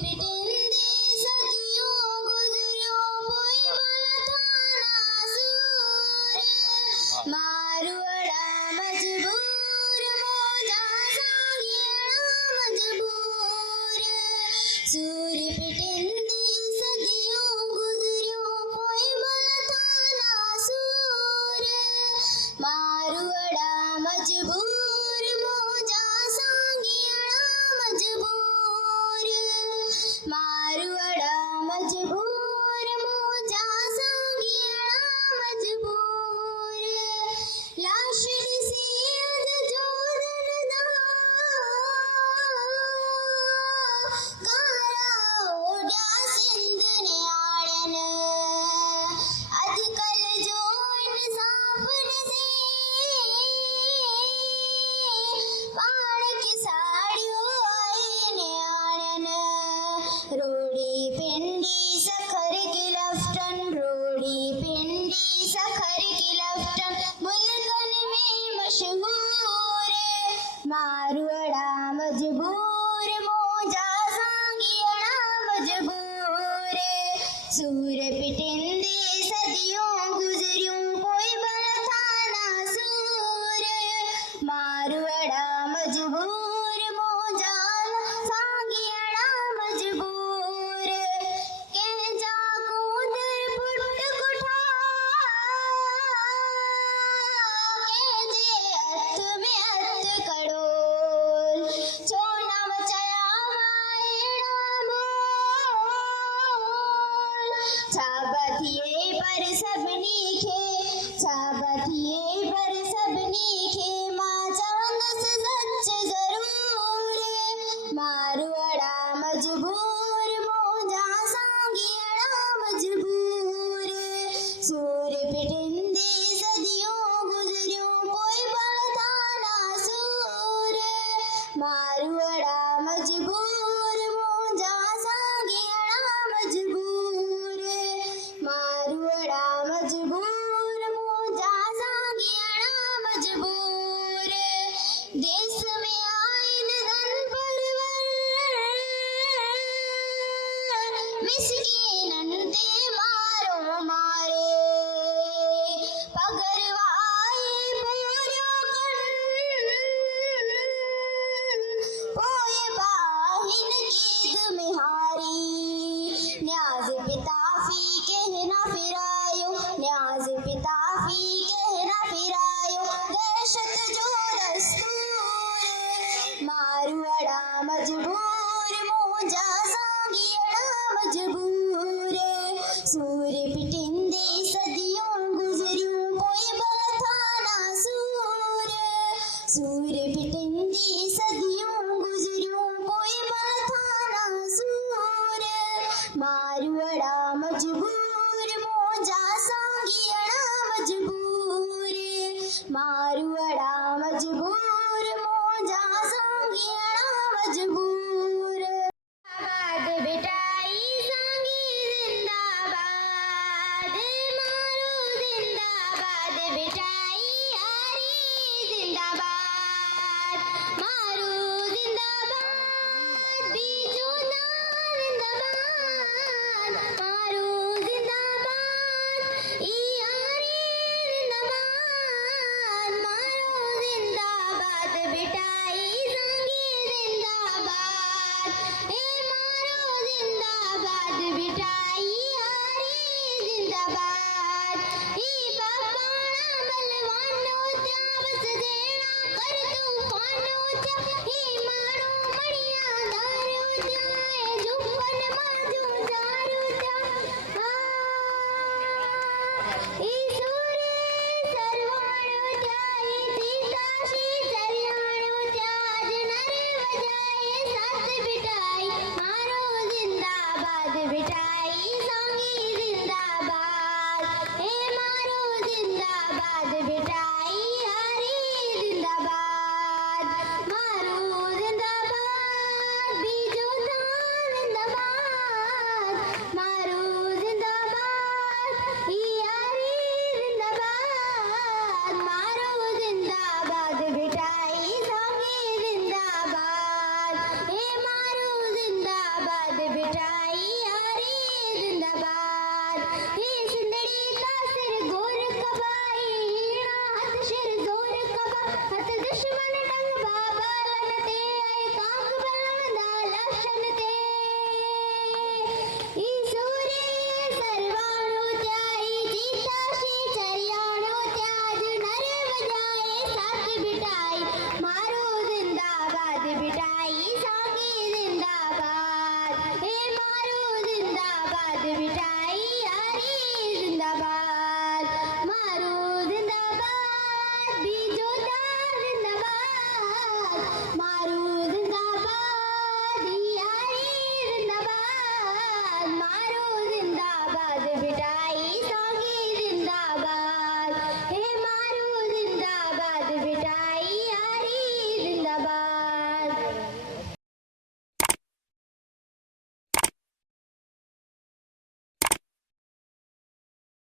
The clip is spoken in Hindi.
पिटिंदे सदियों गुजरियो कोई भला थाना सूर मारवाड़ा मजबूर मोजा सांगियाड़ा मजबूर सूर पिटिंदे सदियों गुजरियो कोई भला थाना सूर मारवाड़ा मजबूर मोजा सांगियाड़ा मजबूर मारवाड़ा मजबूर मोजा सांगियाड़ा मजबूर लाशड़ी सीध जोधन दा कारा ओड्या सिंध ने आड़न अजकल जो इंसाफ से पाण के साड़ियों आए ने आड़न रोड़ी पिंडी सखर की लफ्टन रोड़ी पिंडी सखर की लफ्टन मुल्कन में मशहूर मारवाड़ा मजबूर मोजा सांगियाड़ा मजबूर सूर पिटिंदे सदियों गुजरियों कोई भला थाना सूर मारवाड़ा मजबूर मोजा सांगियाड़ा मजबूर कह जा कूदर पुट कुठा कह जे हथ में हथ कड़ोल छोना मचाया मायड़ा बोल छाबथिए पर सबनी खे छाबथिए पर सबनी खे माँ चांदस सच जरूर मारवाड़ा मजबूर मोजा सांगियाड़ा मजबूर सूर पिटिंदे सदियों गुजरियो कोई भला थाना सूर मारवाड़ा मजबूर मोजा सांगियाड़ा मजबूर मारवाड़ा मजबूर मोजा सांगियाड़ा मजबूर देश में आइन धन परवर मिस्कीनन ते मारो मारे पगरवाई पूर्यो कन पोए बाहिन कीद मिहारी न्याज पिताफी कहना फिरायो न्याज पिताफी कहना फिरायो दहशत जो दस्तूर मारवाड़ा मजबूर मोजा सांगियाड़ा मजबूर सूर पिटिंदे सदियों गुजरियों कोई भला थाना सूर सूर पिटिंदे सदियों गुजरियों कोई भला थाना सूर मारवाड़ा मजबूर